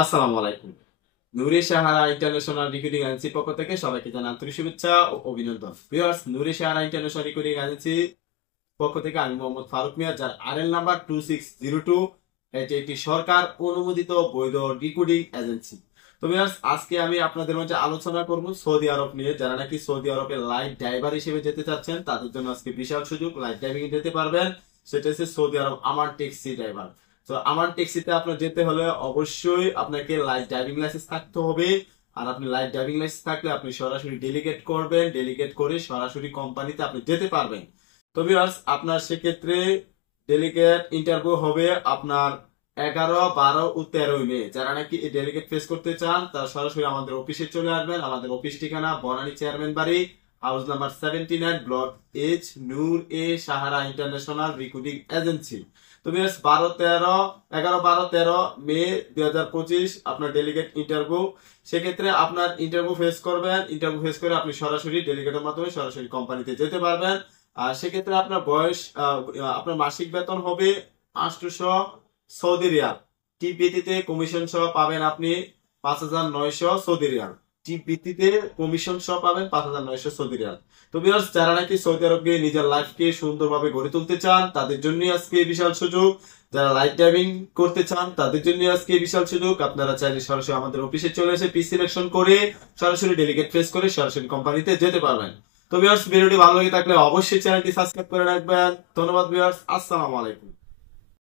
আসসালামু আলাইকুম। নূরে Sahara international recruiting এজেন্সির পক্ষ থেকে সবাইকে জানাই আন্তরিক শুভেচ্ছা ও অভিনন্দন। ভিউয়ার্স, নূরে সাহারা ইন্টারন্যাশনাল রিক্রুটিং এজেন্সি পক্ষ থেকে আমি মোহাম্মদ ফারুক মিয়া, যার আরএল নাম্বার 2602। এটি একটি সরকার অনুমোদিত বৈধ রিক্রুটিং এজেন্সি। তো ভিউয়ার্স, আজকে আমি আপনাদের মাঝে আলোচনা করব সৌদি আরব নিয়ে। যারা নাকি সৌদি আরবে লাইট ড্রাইভার হিসেবে যেতে চাচ্ছেন তাদের জন্য আজকে বিশাল সুযোগ, লাইট ড্রাইভিং যেতে পারবেন। সেটা হচ্ছে সৌদি আরব আমার ট্যাক্সি ড্রাইভার। তো আমার ট্যাক্সিতে আপনার যেতে হলে অবশ্যই আপনাকে লাইট ড্রাইভিং লাইসেন্স থাকতে হবে। আর আপনি লাইট ড্রাইভিং লাইসেন্স থাকলে আপনি সরাসরি ডেলিগেট করবেন, ডেলিগেট করে সরাসরি কোম্পানিতে আপনি যেতে পারবেন। তো ভিউয়ার্স, আপনার সেক্ষেত্রে ডেলিগেট ইন্টারভিউ হবে আপনার 11, 12 ও 13 মে। যারা নাকি এই ডেলিগেট ফেস করতে চান তারা সরাসরি আমাদের অফিসে চলে আসবেন। আমাদের অফিস ঠিকানা বনানী চেয়ারম্যান বাড়ি, হাউস নাম্বার 79, ব্লক এইচ, নূর এ সাহারা ইন্টারন্যাশনাল রিক্রুটিং এজেন্সি। তো ভিউয়ার্স, 11, 12, 13 মে 2025 আপনার ডেলিগেট ইন্টারভিউ। সেক্ষেত্রে আপনার ইন্টারভিউ ফেস করবেন। ইন্টারভিউ ফেস করে আপনি সরাসরি ডেলিগেটের মাধ্যমে সরাসরি কোম্পানিতে যেতে পারবেন। আর সেক্ষেত্রে আপনার আপনার মাসিক বেতন হবে 800 সৌদি রিয়াল। টিপ ভিত্তিতে কমিশন সহ পাবেন আপনি 5900 সৌদি রিয়াল। টিপ ভিত্তিতে কমিশন সহ পাবেন 5900 সৌদি রিয়াল। তো ভিউয়ার্স, যারা নাকি সৌদি আরব গিয়ে নিজের লাইফকে সুন্দরভাবে গড়ে তুলতে চান তাদের জন্য আজকে বিশাল সুযোগ। যারা লাইট ড্রাইভিং করতে চান তাদের জন্য আজকে বিশাল সুযোগ। আপনারা চাইলে সরাসরি আমাদের অফিসে চলে এসে পি সিলেকশন করে সরাসরি ডেলিগেট ফেস করে সরাসরি কোম্পানিতে যেতে পারবেন। তো ভিউয়ার্স, ভিডিওটি ভালো লেগে থাকলে অবশ্যই চ্যানেলটি সাবস্ক্রাইব করে রাখবেন। ধন্যবাদ ভিউয়ার্স, আসসালামু আলাইকুম।